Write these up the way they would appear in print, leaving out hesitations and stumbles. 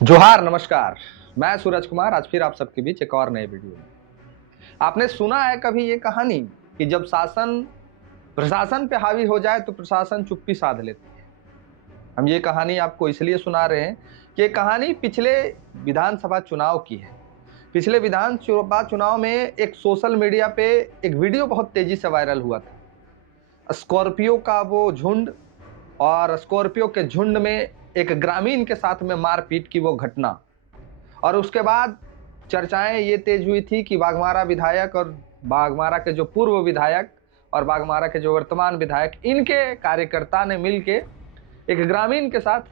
जोहार, नमस्कार। मैं सूरज कुमार आज फिर आप सबके बीच एक और नए वीडियो में। आपने सुना है कभी ये कहानी कि जब शासन प्रशासन पे हावी हो जाए तो प्रशासन चुप्पी साध लेती है। हम ये कहानी आपको इसलिए सुना रहे हैं कि ये कहानी पिछले विधानसभा चुनाव की है। पिछले विधानसभा चुनाव में एक सोशल मीडिया पे एक वीडियो बहुत तेजी से वायरल हुआ था। स्कॉर्पियो का वो झुंड और स्कॉर्पियो के झुंड में एक ग्रामीण के साथ में मारपीट की वो घटना, और उसके बाद चर्चाएं ये तेज हुई थी कि बाघमारा विधायक और बाघमारा के जो पूर्व विधायक और बाघमारा के जो वर्तमान विधायक, इनके कार्यकर्ता ने मिलके एक ग्रामीण के साथ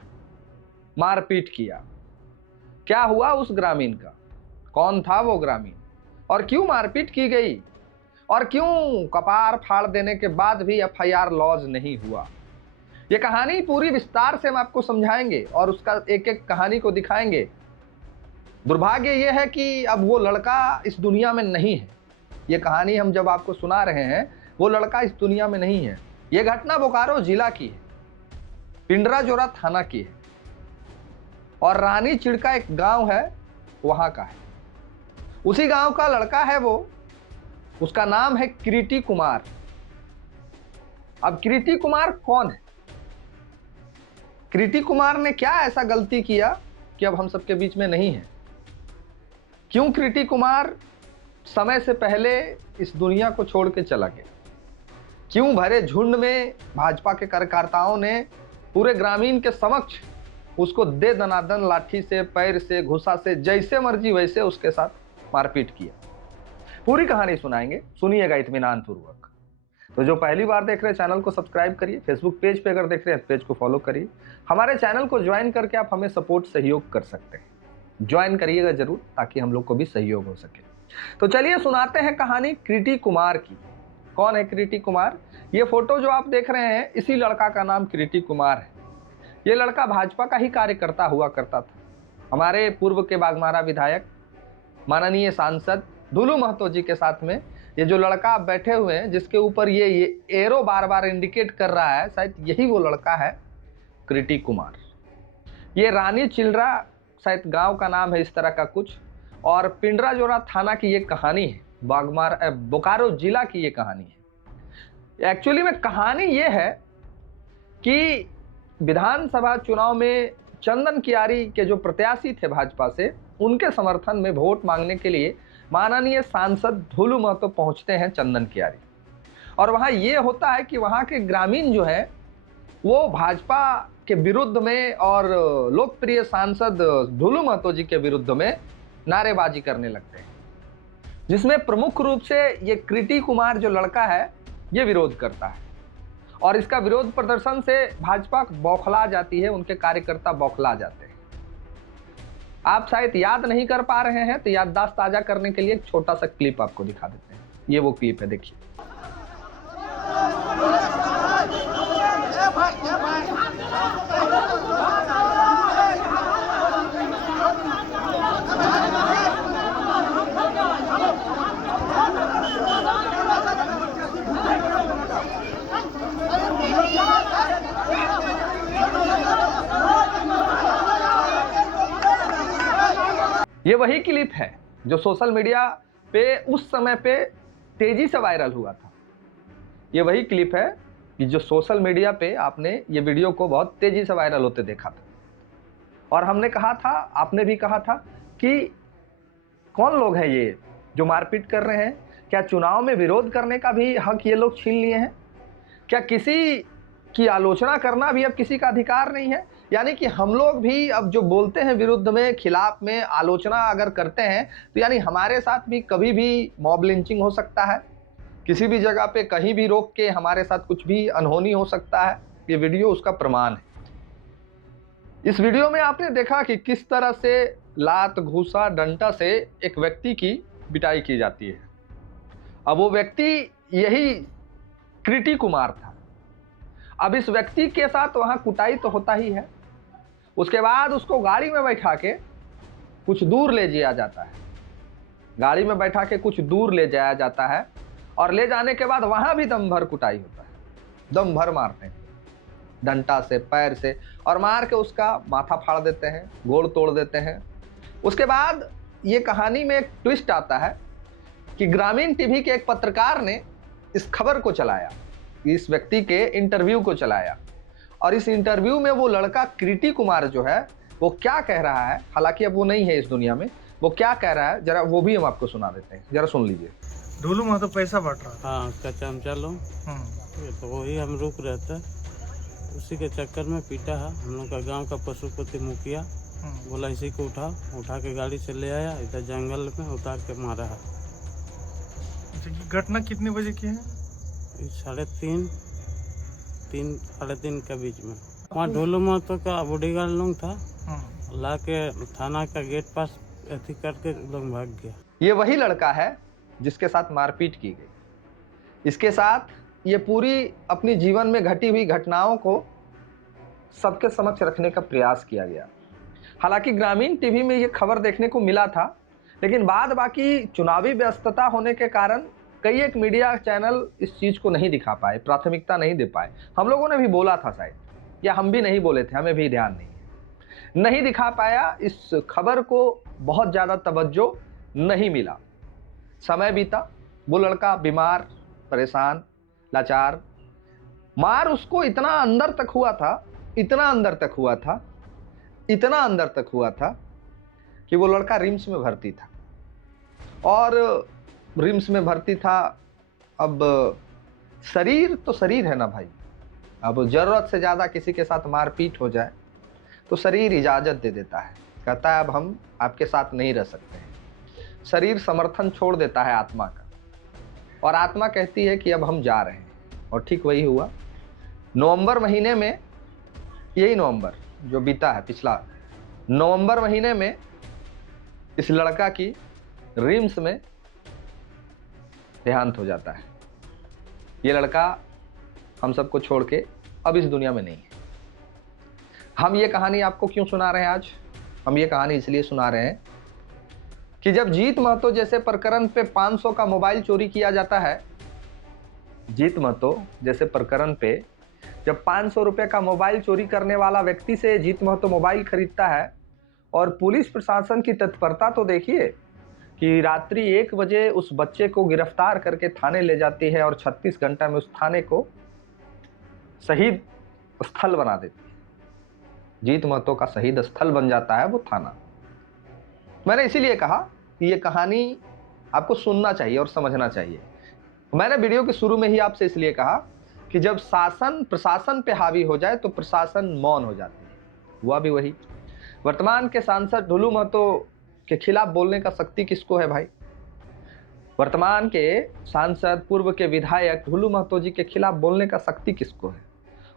मारपीट किया। क्या हुआ उस ग्रामीण का, कौन था वो ग्रामीण और क्यों मारपीट की गई और क्यों कपार फाड़ देने के बाद भी एफआईआर लॉन्च नहीं हुआ, ये कहानी पूरी विस्तार से हम आपको समझाएंगे और उसका एक एक कहानी को दिखाएंगे। दुर्भाग्य ये है कि अब वो लड़का इस दुनिया में नहीं है। ये कहानी हम जब आपको सुना रहे हैं, वो लड़का इस दुनिया में नहीं है। ये घटना बोकारो जिला की है, पिंडराजोरा थाना की है और रानी चिड़का एक गांव है, वहां का है। उसी गांव का लड़का है वो, उसका नाम है किरीटी कुमार। अब किरीटी कुमार कौन है? किरीटी कुमार ने क्या ऐसा गलती किया कि अब हम सबके बीच में नहीं है? क्यों किरीटी कुमार समय से पहले इस दुनिया को छोड़ के चला गया? क्यों भरे झुंड में भाजपा के कार्यकर्ताओं ने पूरे ग्रामीण के समक्ष उसको दे दनादन लाठी से, पैर से, घुसा से, जैसे मर्जी वैसे उसके साथ मारपीट किया? पूरी कहानी सुनाएंगे, सुनिएगा इत्मीनान पूर्वक। तो जो पहली बार देख रहे हैं चैनल को सब्सक्राइब करिए, फेसबुक पेज पे अगर देख रहे हैं पेज को फॉलो करिए। हमारे चैनल को ज्वाइन करके आप हमें सपोर्ट सहयोग कर सकते हैं। ज्वाइन करिएगा जरूर ताकि हम लोग को भी सहयोग हो सके। तो चलिए सुनाते हैं कहानी किरीटी कुमार की। कौन है किरीटी कुमार? ये फोटो जो आप देख रहे हैं, इसी लड़का का नाम किरीटी कुमार है। ये लड़का भाजपा का ही कार्यकर्ता हुआ करता था। हमारे पूर्व के बाघमारा विधायक माननीय सांसद दुलू महतो जी के साथ में ये जो लड़का आप बैठे हुए हैं, जिसके ऊपर ये एरो बार बार इंडिकेट कर रहा है, शायद यही वो लड़का है, किरीटी कुमार। ये रानी चिल्ड्रा शायद गांव का नाम है, इस तरह का कुछ, और पिंडराजोरा थाना की ये कहानी है, बोकारो जिला की ये कहानी है। एक्चुअली में कहानी ये है कि विधानसभा चुनाव में चंदन कियारी के जो प्रत्याशी थे भाजपा से, उनके समर्थन में वोट मांगने के लिए माननीय सांसद दुलू महतो पहुंचते हैं चंदन कियारी। और वहां ये होता है कि वहां के ग्रामीण जो है वो भाजपा के विरुद्ध में और लोकप्रिय सांसद दुलू महतो जी के विरुद्ध में नारेबाजी करने लगते हैं, जिसमें प्रमुख रूप से ये किरीटी कुमार जो लड़का है ये विरोध करता है। और इसका विरोध प्रदर्शन से भाजपा बौखला जाती है, उनके कार्यकर्ता बौखला जाते हैं। आप शायद याद नहीं कर पा रहे हैं तो याददाश्त ताजा करने के लिए एक छोटा सा क्लिप आपको दिखा देते हैं। ये वो क्लिप है, देखिए। ये वही क्लिप है जो सोशल मीडिया पे उस समय पे तेजी से वायरल हुआ था। ये वही क्लिप है कि जो सोशल मीडिया पे आपने ये वीडियो को बहुत तेजी से वायरल होते देखा था। और हमने कहा था, आपने भी कहा था कि कौन लोग हैं ये जो मारपीट कर रहे हैं? क्या चुनाव में विरोध करने का भी हक ये लोग छीन लिए हैं? क्या किसी की आलोचना करना भी अब किसी का अधिकार नहीं है? यानी कि हम लोग भी अब जो बोलते हैं विरुद्ध में, खिलाफ में, आलोचना अगर करते हैं तो यानी हमारे साथ भी कभी भी मॉब लिंचिंग हो सकता है, किसी भी जगह पे कहीं भी रोक के हमारे साथ कुछ भी अनहोनी हो सकता है। ये वीडियो उसका प्रमाण है। इस वीडियो में आपने देखा कि किस तरह से लात, घूसा, डंडा से एक व्यक्ति की पिटाई की जाती है। अब वो व्यक्ति यही किरीटी कुमार था। अब इस व्यक्ति के साथ वहां कुटाई तो होता ही है, उसके बाद उसको गाड़ी में बैठा के कुछ दूर ले जाया जाता है। गाड़ी में बैठा के कुछ दूर ले जाया जाता है और ले जाने के बाद वहां भी दम भर कुटाई होता है, दम भर मारते हैं। डंडा से, पैर से, और मार के उसका माथा फाड़ देते हैं, गोड़ तोड़ देते हैं। उसके बाद ये कहानी में एक ट्विस्ट आता है कि ग्रामीण टीवी के एक पत्रकार ने इस खबर को चलाया, इस व्यक्ति के इंटरव्यू को चलाया, और इस इंटरव्यू में वो लड़का कृति कुमार जो है वो क्या कह रहा है, हालांकि अब वो नहीं है इस दुनिया में, वो क्या कह रहा है जरा वो भी हम आपको सुना देते हैं, जरा सुन लीजिए। ढोलू वहाँ तो पैसा बांट रहा था। हाँ, उसका चमचा लो, ये तो वही हम रुक रहता, उसी के चक्कर में पीटा है। हम लोग का गांव का पशुपति मुखिया बोला इसी को उठा के गाड़ी से ले आया, इधर जंगल में उतार के मारा है। घटना कितने बजे की है? 3:30 3:30 के बीच में। वहाँ ढोलू महतो का बॉडीगार्ड लोग था, ला के थाना का गेट पास ऐसी करके लोग भाग गया। ये वही लड़का है जिसके साथ मारपीट की गई, इसके साथ ये पूरी अपनी जीवन में घटी हुई घटनाओं को सबके समक्ष रखने का प्रयास किया गया। हालांकि ग्रामीण टीवी में ये खबर देखने को मिला था, लेकिन बाद बाकी चुनावी व्यस्तता होने के कारण कई एक मीडिया चैनल इस चीज़ को नहीं दिखा पाए, प्राथमिकता नहीं दे पाए। हम लोगों ने भी बोला था शायद, या हम भी नहीं बोले थे, हमें भी ध्यान नहीं दिखा पाया। इस खबर को बहुत ज़्यादा तवज्जो नहीं मिला। समय बीता, वो लड़का बीमार, परेशान, लाचार, मार उसको इतना अंदर तक हुआ था, इतना अंदर तक हुआ था, इतना अंदर तक हुआ था कि वो लड़का रिम्स में भर्ती था। और रिम्स में भर्ती था। अब शरीर तो शरीर है ना भाई, अब ज़रूरत से ज़्यादा किसी के साथ मारपीट हो जाए तो शरीर इजाज़त दे देता है, कहता है अब हम आपके साथ नहीं रह सकते हैं। शरीर समर्थन छोड़ देता है आत्मा का, और आत्मा कहती है कि अब हम जा रहे हैं। और ठीक वही हुआ। नवंबर महीने में, यही नवंबर जो बीता है, पिछला नवंबर महीने में इस लड़का की रिम्स में देहांत हो जाता है। ये लड़का हम सबको छोड़ के अब इस दुनिया में नहीं है। हम ये कहानी आपको क्यों सुना रहे हैं आज? हम ये कहानी इसलिए सुना रहे हैं कि जब जीत महतो जैसे प्रकरण पे 500 का मोबाइल चोरी किया जाता है, जीत महतो जैसे प्रकरण पे जब 500 रुपये का मोबाइल चोरी करने वाला व्यक्ति से जीत महतो मोबाइल खरीदता है, और पुलिस प्रशासन की तत्परता तो देखिए कि रात्रि 1 बजे उस बच्चे को गिरफ्तार करके थाने ले जाती है, और 36 घंटा में उस थाने को शहीद स्थल बना देती है। जीत महतो का शहीद स्थल बन जाता है वो थाना। मैंने इसीलिए कहा कि ये कहानी आपको सुनना चाहिए और समझना चाहिए। मैंने वीडियो के शुरू में ही आपसे इसलिए कहा कि जब शासन प्रशासन पे हावी हो जाए तो प्रशासन मौन हो जाती है। हुआ भी वही। वर्तमान के सांसद ढोलू महतो के खिलाफ बोलने का शक्ति किसको है भाई? वर्तमान के सांसद, पूर्व के विधायक ढोलू महतो जी के खिलाफ बोलने का शक्ति किसको है?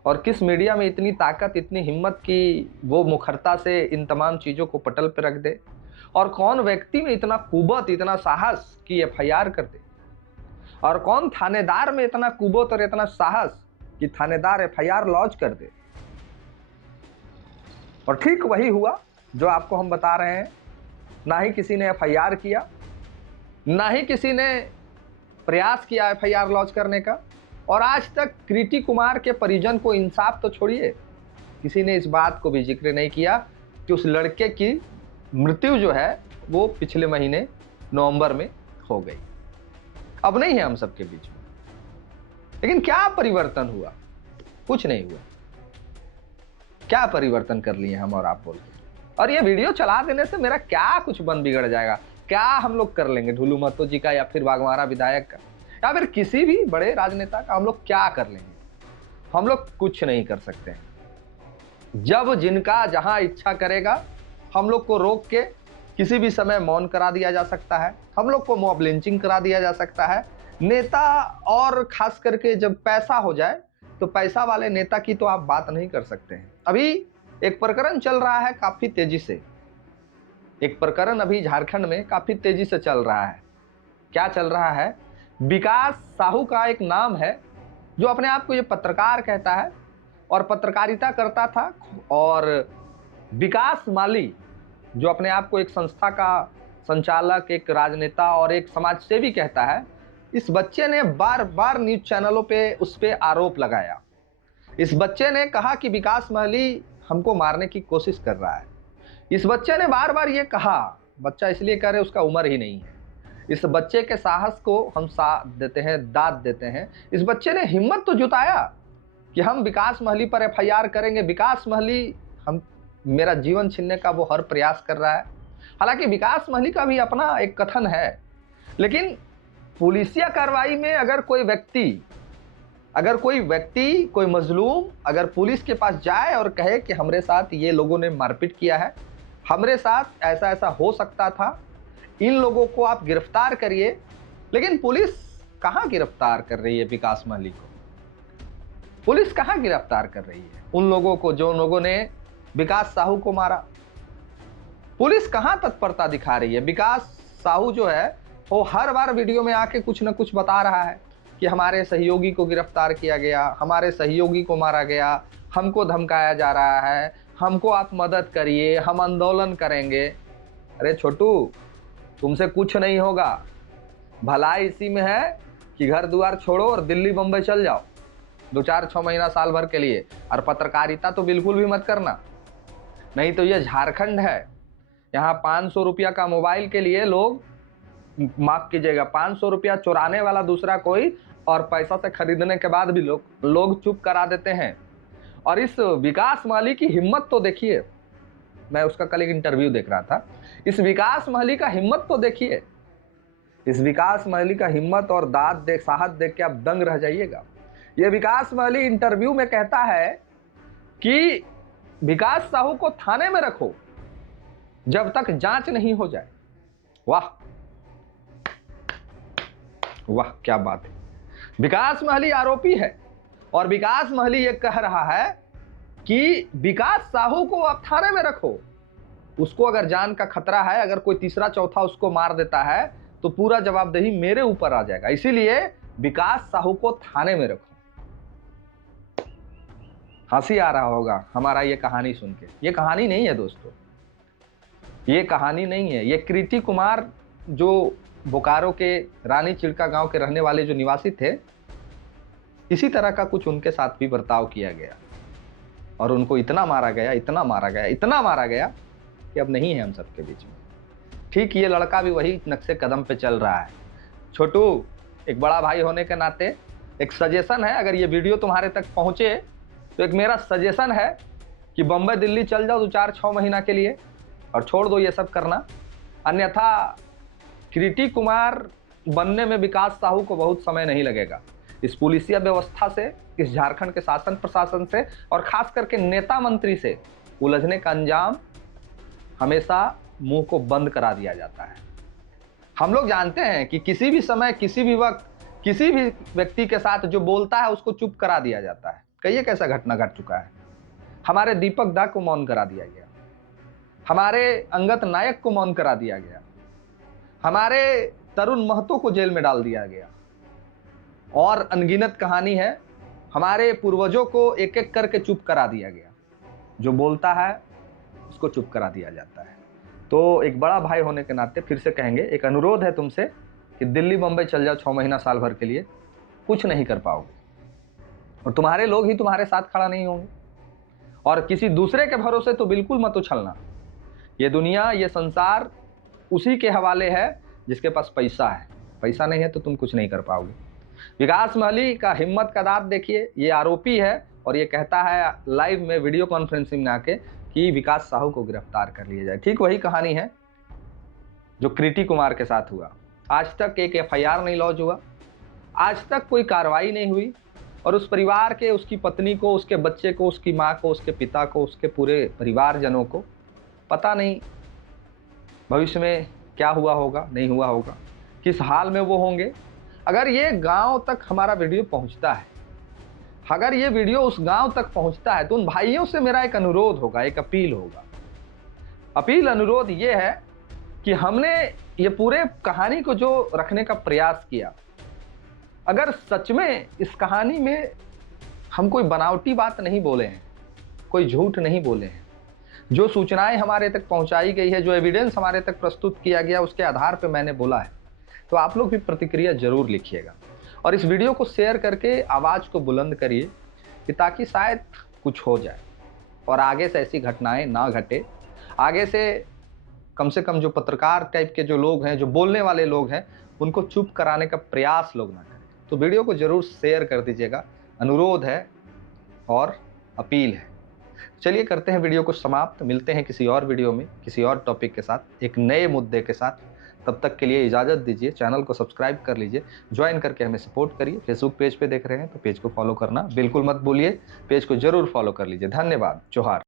और किस मीडिया में इतनी ताकत, इतनी हिम्मत की वो मुखरता से इन तमाम चीज़ों को पटल पर रख दे? और कौन व्यक्ति में इतना कुबत, इतना साहस कि FIR कर दे? और कौन थानेदार में इतना कुबत और इतना साहस कि थानेदार FIR लॉन्च कर दे? और ठीक वही हुआ जो आपको हम बता रहे हैं। ना ही किसी ने FIR किया, ना ही किसी ने प्रयास किया FIR लॉन्च करने का, और आज तक कृति कुमार के परिजन को इंसाफ तो छोड़िए, किसी ने इस बात को भी जिक्र नहीं किया कि उस लड़के की मृत्यु जो है वो पिछले महीने नवंबर में हो गई। अब नहीं है हम सबके बीच में। लेकिन क्या परिवर्तन हुआ? कुछ नहीं हुआ। क्या परिवर्तन कर लिए हम और आप बोल के? और ये वीडियो चला देने से मेरा क्या कुछ बन बिगड़ जाएगा? क्या हम लोग कर लेंगे ढोलू महतो जी का, या फिर बाघमारा विधायक का, या फिर किसी भी बड़े राजनेता का? हम लोग क्या कर लेंगे? हम लोग कुछ नहीं कर सकते हैं। जब जिनका जहां इच्छा करेगा हम लोग को रोक के किसी भी समय मौन करा दिया जा सकता है, हम लोग को मॉब लिंचिंग करा दिया जा सकता है। नेता, और खास करके जब पैसा हो जाए तो पैसा वाले नेता की तो आप बात नहीं कर सकते हैं। अभी एक प्रकरण चल रहा है काफी तेजी से, एक प्रकरण अभी झारखंड में काफी तेजी से चल रहा है। क्या चल रहा है? विकास साहू का एक नाम है जो अपने आप को ये पत्रकार कहता है और पत्रकारिता करता था, और विकास माली जो अपने आप को एक संस्था का संचालक, एक राजनेता और एक समाजसेवी कहता है। इस बच्चे ने बार बार न्यूज चैनलों पे उस पर आरोप लगाया इस बच्चे ने कहा कि विकास महली हमको मारने की कोशिश कर रहा है। इस बच्चे ने बार बार ये कहा, बच्चा इसलिए कह रहे उसका उम्र ही नहीं है। इस बच्चे के साहस को हम साथ देते हैं, दाद देते हैं। इस बच्चे ने हिम्मत तो जुटाया कि हम विकास महली पर एफआईआर करेंगे। विकास महली मेरा जीवन छीनने का वो हर प्रयास कर रहा है। हालांकि विकास महली का भी अपना एक कथन है, लेकिन पुलिसिया कार्रवाई में अगर कोई व्यक्ति कोई मजलूम अगर पुलिस के पास जाए और कहे कि हमरे साथ ये लोगों ने मारपीट किया है, हमरे साथ ऐसा ऐसा हो सकता था, इन लोगों को आप गिरफ्तार करिए, लेकिन पुलिस कहाँ गिरफ्तार कर रही है विकास महली को? पुलिस कहाँ गिरफ्तार कर रही है उन लोगों को जो लोगों ने विकास साहू को मारा? पुलिस कहाँ तत्परता दिखा रही है? विकास साहू जो है वो हर बार वीडियो में आके कुछ न कुछ बता रहा है कि हमारे सहयोगी को गिरफ्तार किया गया, हमारे सहयोगी को मारा गया, हमको धमकाया जा रहा है, हमको आप मदद करिए, हम आंदोलन करेंगे। अरे छोटू, तुमसे कुछ नहीं होगा। भलाई इसी में है कि घर द्वार छोड़ो और दिल्ली बम्बई चल जाओ 2-4-6 महीना साल भर के लिए, और पत्रकारिता तो बिल्कुल भी मत करना। नहीं तो ये झारखंड है, यहाँ 500 रुपया का मोबाइल के लिए लोग, माफ कीजिएगा, 500 रुपया चुराने वाला दूसरा कोई, और पैसा से खरीदने के बाद भी लोग चुप करा देते हैं। और इस विकास महली की हिम्मत तो देखिए, मैं उसका कल एक इंटरव्यू देख रहा था, इस विकास महली का हिम्मत तो देखिए। इस विकास महली का हिम्मत और साहस देख के आप दंग रह जाइएगा। ये विकास महली इंटरव्यू में कहता है कि विकास साहू को थाने में रखो जब तक जांच नहीं हो जाए। वाह वाह, क्या बात है। विकास महली आरोपी है और विकास महली ये कह रहा है कि विकास साहू को आप थाने में रखो, उसको अगर जान का खतरा है, अगर कोई तीसरा चौथा उसको मार देता है तो पूरा जवाबदेही मेरे ऊपर आ जाएगा, इसीलिए विकास साहू को थाने में रखो। हंसी आ रहा होगा हमारा ये कहानी सुन के। ये कहानी नहीं है दोस्तों, ये कहानी नहीं है। ये कृति कुमार जो बोकारो के रानी चिड़का गांव के रहने वाले जो निवासी थे, इसी तरह का कुछ उनके साथ भी बर्ताव किया गया और उनको इतना मारा गया, इतना मारा गया, इतना मारा गया कि अब नहीं है हम सबके बीच में। ठीक ये लड़का भी वही नक्शे कदम पे चल रहा है। छोटू, एक बड़ा भाई होने के नाते एक सजेशन है, अगर ये वीडियो तुम्हारे तक पहुंचे तो एक मेरा सजेशन है कि बम्बई दिल्ली चल जाओ 2-4-6 महीना के लिए और छोड़ दो ये सब करना। अन्यथा कृति कुमार बनने में विकास साहू को बहुत समय नहीं लगेगा। इस पुलिसिया व्यवस्था से, इस झारखंड के शासन प्रशासन से और खास करके नेता मंत्री से उलझने का अंजाम हमेशा मुंह को बंद करा दिया जाता है। हम लोग जानते हैं कि किसी भी समय, किसी भी वक्त, किसी भी व्यक्ति के साथ जो बोलता है उसको चुप करा दिया जाता है। कई एक ऐसा घटना घट चुका है। हमारे दीपक दा को मौन करा दिया गया, हमारे अंगत नायक को मौन करा दिया गया, हमारे तरुण महतो को जेल में डाल दिया गया, और अनगिनत कहानी है। हमारे पूर्वजों को एक एक करके चुप करा दिया गया। जो बोलता है उसको चुप करा दिया जाता है। तो एक बड़ा भाई होने के नाते फिर से कहेंगे, एक अनुरोध है तुमसे कि दिल्ली बम्बई चल जाओ 6 महीना साल भर के लिए, कुछ नहीं कर पाओगे और तुम्हारे लोग ही तुम्हारे साथ खड़ा नहीं होंगे। और किसी दूसरे के भरोसे तो बिल्कुल मत उछलना। ये दुनिया, ये संसार उसी के हवाले है जिसके पास पैसा है। पैसा नहीं है तो तुम कुछ नहीं कर पाओगे। विकास महली का हिम्मत का दांत देखिए। ये आरोपी है और ये कहता है लाइव में वीडियो कॉन्फ्रेंसिंग में आके कि विकास साहू को गिरफ्तार कर लिया जाए। ठीक वही कहानी है जो कृति कुमार के साथ हुआ। आज तक एक एफआईआर नहीं लॉन्च हुआ, आज तक कोई कार्रवाई नहीं हुई, और उस परिवार के, उसकी पत्नी को, उसके बच्चे को, उसकी माँ को, उसके पिता को, उसके पूरे परिवारजनों को पता नहीं भविष्य में क्या हुआ होगा, नहीं हुआ होगा, किस हाल में वो होंगे। अगर ये गांव तक हमारा वीडियो पहुंचता है, अगर ये वीडियो उस गांव तक पहुंचता है, तो उन भाइयों से मेरा एक अनुरोध होगा, एक अपील होगा। अनुरोध ये है कि हमने ये पूरे कहानी को जो रखने का प्रयास किया, अगर सच में इस कहानी में हम कोई बनावटी बात नहीं बोले हैं, कोई झूठ नहीं बोले हैं, जो सूचनाएं हमारे तक पहुंचाई गई है, जो एविडेंस हमारे तक प्रस्तुत किया गया, उसके आधार पर मैंने बोला है, तो आप लोग भी प्रतिक्रिया जरूर लिखिएगा और इस वीडियो को शेयर करके आवाज़ को बुलंद करिए कि ताकि शायद कुछ हो जाए और आगे से ऐसी घटनाएं ना घटे। आगे से कम जो पत्रकार टाइप के जो लोग हैं, जो बोलने वाले लोग हैं, उनको चुप कराने का प्रयास लोग ना करें। तो वीडियो को जरूर शेयर कर दीजिएगा, अनुरोध है और अपील है। चलिए करते हैं वीडियो को समाप्त। मिलते हैं किसी और वीडियो में, किसी और टॉपिक के साथ, एक नए मुद्दे के साथ। तब तक के लिए इजाज़त दीजिए। चैनल को सब्सक्राइब कर लीजिए, ज्वाइन करके हमें सपोर्ट करिए। फेसबुक पेज पे देख रहे हैं तो पेज को फॉलो करना बिल्कुल मत भूलिए, पेज को जरूर फॉलो कर लीजिए। धन्यवाद। जोहार।